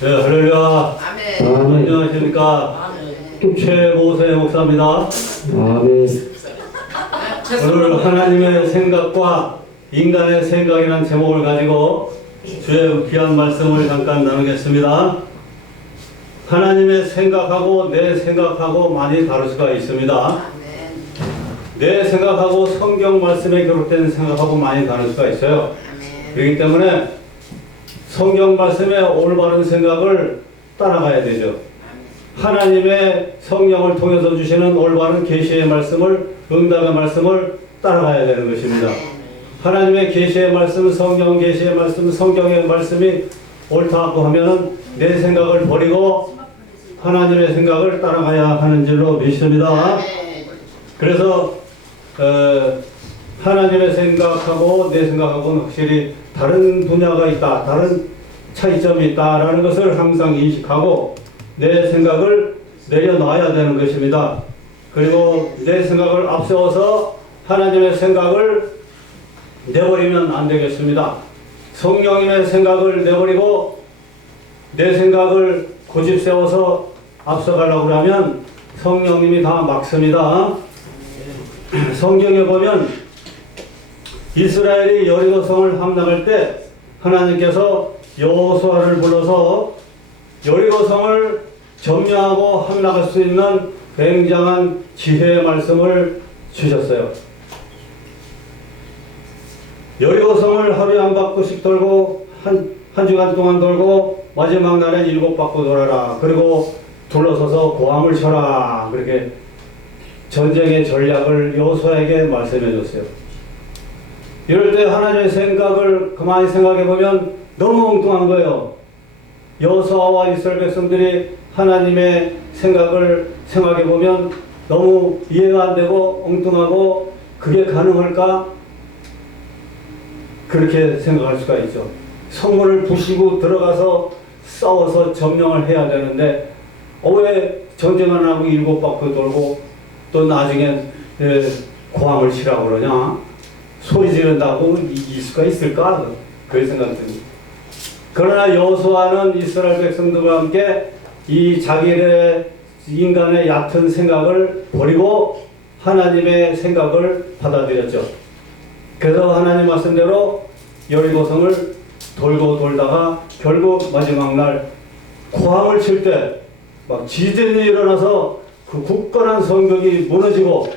네, 할렐루야. 아멘. 안녕하십니까. 최모세 목사입니다. 아멘. 오늘 하나님의 생각과 인간의 생각이라는 제목을 가지고 주의 귀한 말씀을 잠깐 나누겠습니다. 하나님의 생각하고 내 생각하고 많이 다를 수가 있습니다. 아멘. 내 생각하고 성경 말씀에 기록된 생각하고 많이 다를 수가 있어요. 아멘. 그렇기 때문에 성경 말씀의 올바른 생각을 따라가야 되죠. 하나님의 성령을 통해서 주시는 올바른 계시의 말씀을, 응답의 말씀을 따라가야 되는 것입니다. 하나님의 계시의 말씀, 성경 계시의 말씀, 성경의 말씀이 옳다고 하면은 내 생각을 버리고 하나님의 생각을 따라가야 하는 줄로 믿습니다. 그래서 하나님의 생각하고 내 생각하고는 확실히 다른 분야가 있다, 다른 차이점이 있다라는 것을 항상 인식하고 내 생각을 내려놔야 되는 것입니다. 그리고 내 생각을 앞세워서 하나님의 생각을 내버리면 안 되겠습니다. 성령님의 생각을 내버리고 내 생각을 고집 세워서 앞서가려고 하면 성령님이 다 막습니다. 성경에 보면 이스라엘이 여리고성을 함락할 때 하나님께서 여호수아를 불러서 여리고성을 점령하고 함락할 수 있는 굉장한 지혜의 말씀을 주셨어요. 여리고성을 하루에 한 바퀴씩 돌고 한 주간 동안 돌고 마지막 날엔 7바퀴 돌아라. 그리고 둘러서서 고함을 쳐라. 그렇게 전쟁의 전략을 여호수아에게 말씀해 줬어요. 이럴 때 하나님의 생각을 가만히 생각해 보면 너무 엉뚱한 거예요. 여호수아와 이스라엘 백성들이 하나님의 생각을 생각해 보면 너무 이해가 안 되고 엉뚱하고 그게 가능할까? 그렇게 생각할 수가 있죠. 성문을 부시고 들어가서 싸워서 점령을 해야 되는데 왜 전쟁 안 하고 7바퀴 돌고 또 나중에 고함을 치라고 그러냐? 소리 지른다고 이길 수가 있을까? 그런 생각 듭니다. 그러나 여호수아는 이스라엘 백성들과 함께 이 자기의 인간의 얕은 생각을 버리고 하나님의 생각을 받아들였죠. 그래서 하나님 말씀대로 여리고성을 돌고 돌다가 결국 마지막 날 고함을 칠 때 막 지진이 일어나서 그 굳건한 성벽이 무너지고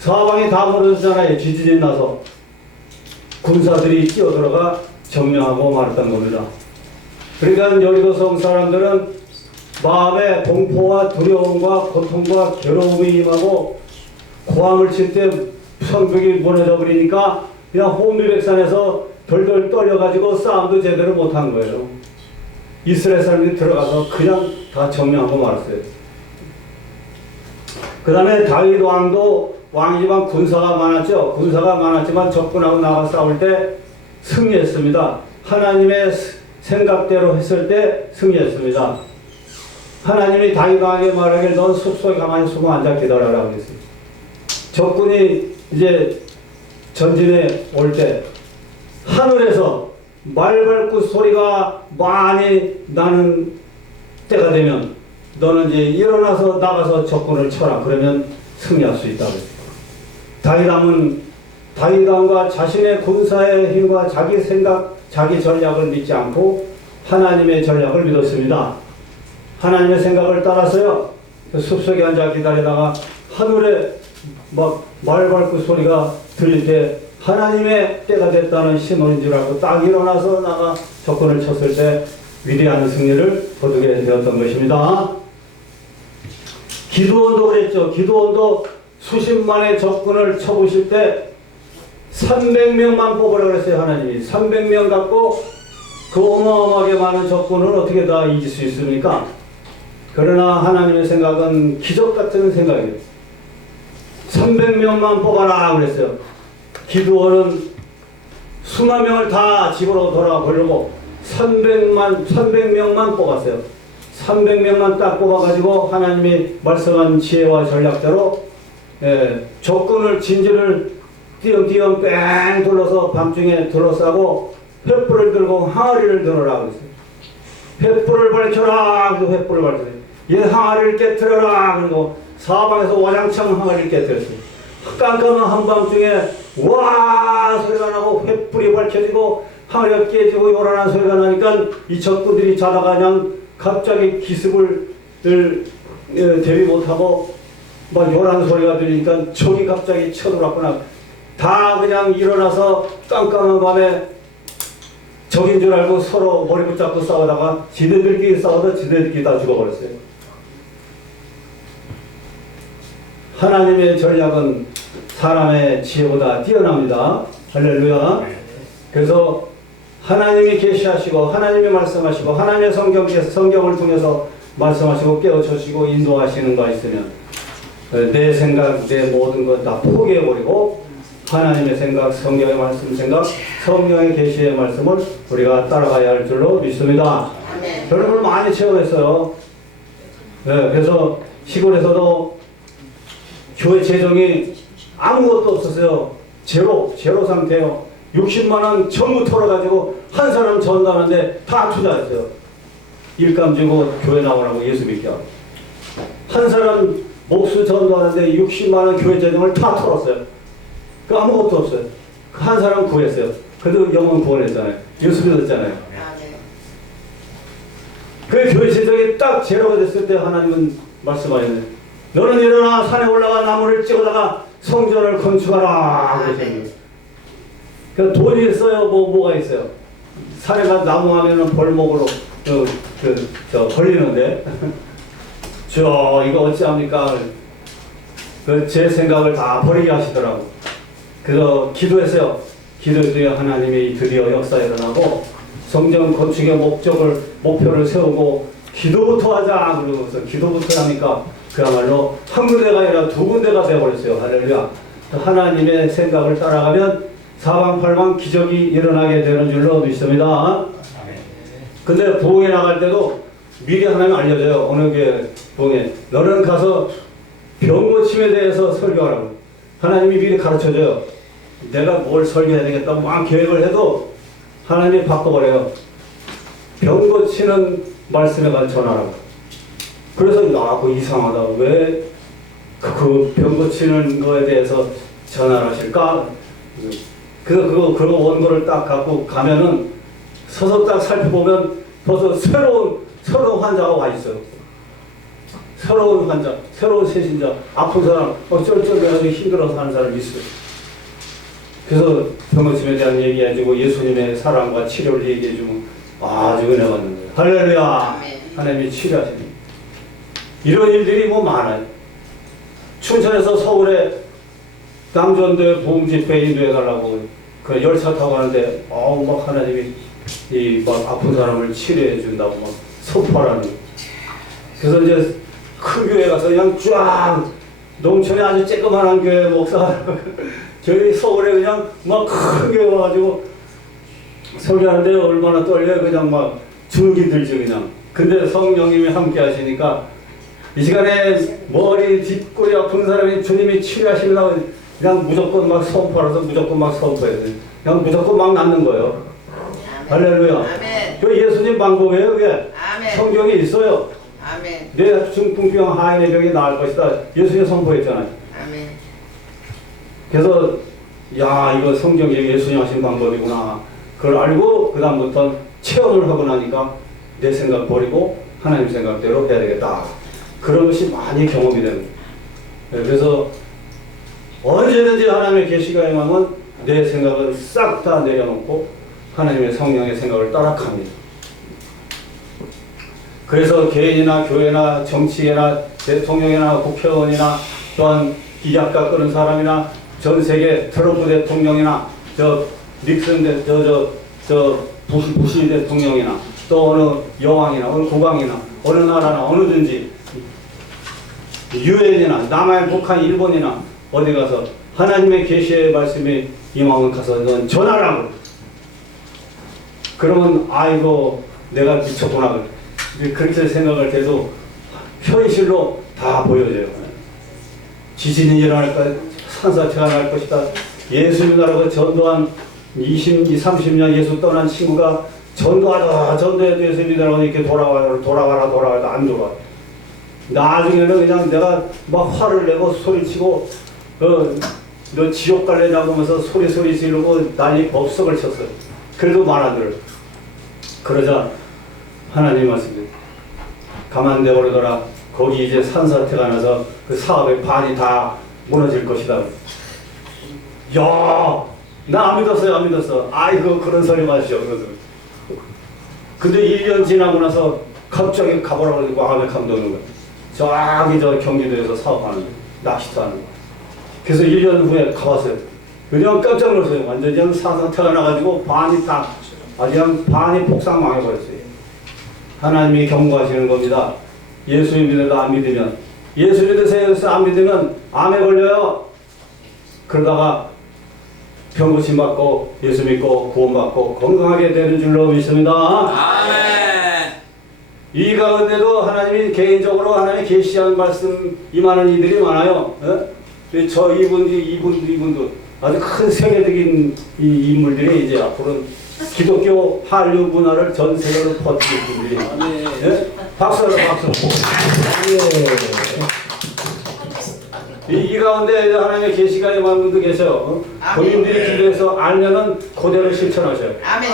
사방이 다 무너졌잖아요. 지진이 나서 군사들이 뛰어들어가 점령하고 말았던 겁니다. 그러니까 여리고성 사람들은 마음에 공포와 두려움과 고통과 괴로움이 임하고 고함을 칠 때 성벽이 무너져 버리니까 그냥 혼비백산에서 덜덜 떨려가지고 싸움도 제대로 못한 거예요. 이스라엘 사람들이 들어가서 그냥 다 점령하고 말았어요. 그 다음에 다윗 왕도 왕이지만 군사가 많았죠. 군사가 많았지만 적군하고 나가 싸울 때 승리했습니다. 하나님의 생각대로 했을 때 승리했습니다. 하나님이 다윗 왕에게 말하길 넌 숲속에 가만히 숨어 앉아 기다려라 그랬어요. 적군이 이제 전진에 올 때 하늘에서 말발굽 소리가 많이 나는 때가 되면 너는 이제 일어나서 나가서 적군을 쳐라. 그러면 승리할 수 있다고 했어요. 다윗 왕과 자신의 군사의 힘과 자기 생각, 자기 전략을 믿지 않고 하나님의 전략을 믿었습니다. 하나님의 생각을 따라서요. 숲속에 앉아 기다리다가 하늘에 막 말발굽 소리가 들릴 때 하나님의 때가 됐다는 신호인 줄 알고 딱 일어나서 나가 적군을 쳤을 때 위대한 승리를 거두게 되었던 것입니다. 기드온도 그랬죠. 기드온도 수십만의 적군을 쳐보실 때 300명만 뽑으라고 그랬어요. 하나님이 300명 갖고 그 어마어마하게 많은 적군을 어떻게 다 이길 수 있습니까? 그러나 하나님의 생각은 기적 같은 생각이에요. 300명만 뽑아라 그랬어요. 기드온은 수만 명을 다 집으로 돌아보려고 300명만 뽑았어요. 300명만 딱 뽑아가지고 하나님이 말씀한 지혜와 전략대로 적군을 진지를 띄엄띄엄 뺑 둘러서 밤중에 둘러싸고 횃불을 들고 항아리를 들어라 그랬어요. 횃불을 밝혀라. 그래서 횃불을 밝혀요. 얘 항아리를 깨뜨려라. 그리고 사방에서 와장창 항아리를 깨뜨렸어요. 깜깜한 한밤중에 와 소리가 나고 횃불이 밝혀지고 항아리가 깨지고 요란한 소리가 나니까 이 적군들이 자다가 그냥 갑자기 기습을 대비 못하고 막 요란한 소리가 들리니까 적이 갑자기 쳐들어왔구나. 다 그냥 일어나서 깜깜한 밤에 적인 줄 알고 서로 머리 붙잡고 싸우다가 지네들끼리 싸우다 지네들끼리 다 죽어버렸어요. 하나님의 전략은 사람의 지혜보다 뛰어납니다. 할렐루야. 그래서 하나님이 계시하시고 하나님이 말씀하시고 하나님의 성경을 통해서 말씀하시고 깨우쳐주시고 인도하시는 거 있으면 내 생각, 내 모든 것 다 포기해버리고 하나님의 생각, 성경의 말씀 생각, 성경의 계시의 말씀을 우리가 따라가야 할 줄로 믿습니다. 여러분 많이 체험했어요. 네, 그래서 시골에서도 교회 재정이 아무것도 없었어요. 제로 상태예요. 60만 원 전부 털어가지고 한 사람 전도하는데 다 투자했어요. 일감 주고 교회 나오라고 예수 믿게 하고. 한 사람 목수 전도하는데 60만 원 교회 재정을 다 털었어요. 그 아무것도 없어요. 그 한 사람 구했어요. 그래도 영혼 구원했잖아요. 예수 믿었잖아요. 그 교회 재정이 딱 제로가 됐을 때 하나님은 말씀하셨네. 너는 일어나 산에 올라가 나무를 찍어다가 성전을 건축하라. 그러셨어요. 그 돈이 있어요? 뭐가 있어요? 산에 가 나무 하면은 벌목으로 걸리는데 이거 어찌합니까? 제 생각을 다 버리게 하시더라고. 그래서 기도했어요. 기도 중에 하나님이 드디어 역사에 일어나고 성전 건축의 목표를 세우고 기도부터 하자. 그러고서 기도부터 하니까 그야말로 한 군데가 아니라 두 군데가 되어버렸어요. 할렐루야. 하나님의 생각을 따라가면 사방팔방 기적이 일어나게 되는 줄로 믿습니다. 근데 부흥에 나갈 때도 미리 하나님 알려줘요. 어느 게 부흥에 너는 가서 병 고침에 대해서 설교하라고 하나님이 미리 가르쳐줘요. 내가 뭘 설교해야 되겠다고 막 계획을 해도 하나님이 바꿔버려요. 병 고치는 말씀에 가서 전하라고. 그래서 그거 이상하다. 왜 그 병 고치는 거에 대해서 전화를 하실까? 그래서 그거 원고를 딱 갖고 가면은 서서 딱 살펴보면 벌써 새로운 환자가 와 있어요. 새로운 환자, 새로운 세신자, 아픈 사람, 쩔쩔해가지고 힘들어서 하는 사람이 있어요. 그래서 병고침에 대한 얘기해주고 예수님의 사랑과 치료를 얘기해주면 아주 은혜가 받는 거예요. 할렐루야. 하나님이 치료하시는 이런 일들이 많아요. 춘천에서 서울에 남전도에 보험집회 인도해달라고 그 열차 타고 가는데 막 하나님이 막 아픈 사람을 치료해 준다고 막 선포하라는 거예요. 그래서 이제 큰 교회 가서 그냥 쫙 농촌에 아주 쬐끄만한 교회 목사 저희 서울에 그냥 막 큰 교회 와가지고 설교하는데 얼마나 떨려요. 그냥 막 줄기 들죠 그냥. 근데 성령님이 함께 하시니까 이 시간에 머리 뒷골이 아픈 사람이 주님이 치료하시려고 그냥 무조건 막 선포하라서 무조건 막 선포해야 돼. 그냥 무조건 막 낫는 거예요. 할렐루야. 그 예수님 방법이에요. 그게 성경에 있어요. 아멘. 내 중풍병 하인의 병이 나을 것이다. 예수님 선포했잖아요. 아멘. 그래서 이거 성경에 예수님 하신 방법이구나. 그걸 알고 그 다음부터 체험을 하고 나니까 내 생각 버리고 하나님 생각대로 해야 되겠다. 그런 것이 많이 경험이 되는 거예요. 그래서 언제든지 하나님의 계시가 임하면 내 생각을 싹 다 내려놓고 하나님의 성령의 생각을 따라갑니다. 그래서 개인이나 교회나 정치계나 대통령이나 국회의원이나 또한 기약가 끄는 사람이나 전 세계 트럼프 대통령이나 닉슨 부시 대통령이나 또 어느 여왕이나 어느 국왕이나 어느 나라나 어느든지 유엔이나 남한, 북한, 일본이나 어디 가서 하나님의 계시의 말씀이 임하면 가서 넌 전하라고. 그러면 아이고 내가 미쳤구나. 그렇게 생각할 때도 현실로 다 보여져요. 지진이 일어날 것, 산사태가 날 것이다. 예수님 나라가 전도한 20, 30년 예수 떠난 친구가 전도하다 전도해도 예수 믿으라고 이렇게 돌아가라 안 돌아와. 나중에는 그냥 내가 막 화를 내고 소리치고 너 지옥 갈래냐고 하면서 소리 지르고 난리 법석을 쳤어요. 그래도 말 안 들어요. 그러자 하나님 말씀이 가만 내버려둬라. 거기 이제 산사태가 나서 그 사업의 반이 다 무너질 것이다. 야, 나 안 믿었어. 아이고 그런 소리 마시오. 근데 1년 지나고 나서 갑자기 가보라고 해서 마음에 감동하는 거야. 저기 저 경기도에서 사업하는 거야. 낚시도 하는 거야. 그래서 1년 후에 가봤어요. 그냥 깜짝 놀랐어요. 완전 그냥 산사태가 나가지고 반이 다 아주 그냥 반이 폭삭 망해버렸어요. 하나님이 경고하시는 겁니다. 예수 믿어도 안 믿으면, 예수 믿으세요 안 믿으면 암에 걸려요. 그러다가 병고침 받고 예수 믿고 구원받고 건강하게 되는 줄로 믿습니다. 아멘. 이 가운데도 하나님이 개인적으로 하나님이 계시한 말씀 임하는 이들이 많아요. 저 이분도 아주 큰 세계적인 이 인물들이 이제 앞으로 기독교 한류 문화를 전 세계로 퍼뜨릴 분들이. 예? 박수로 박수. 이 가운데 하나님의 계시가 임한 분도 계셔요. 본인들이 기도해서 알면은 그대로 실천하셔요. 아멘.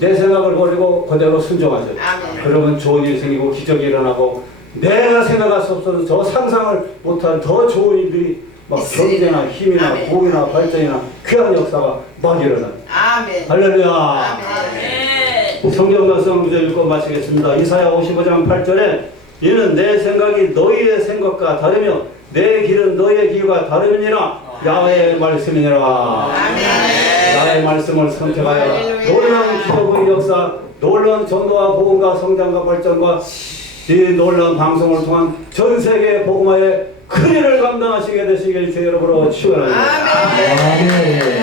내 생각을 버리고 그대로 순종하셔요. 아멘. 그러면 좋은 일이 생기고 기적이 일어나고 내가 생각할 수 없어도 저 상상을 못한 더 좋은 일들이 막 경제나 힘이나 아멘. 복이나 발전이나 귀한 역사가 막 일어나요. 아멘. 할렐루야. 아멘. 성경 말씀 구절 읽고 마치겠습니다. 이사야 55장 8절에 이는 내 생각이 너희의 생각과 다르며 내 길은 너희의 길과 다름이니라. 야훼의 말씀이니라. 아멘. 나의 말씀을 선택하여 할렐루야. 놀라운 기적의 역사, 놀라운 전도와 복음과 성장과 발전과 이 놀라운 방송을 통한 전 세계 복음화의 큰 일을 감당하시게 되시길 주의 이름으로 축원합니다. 아멘.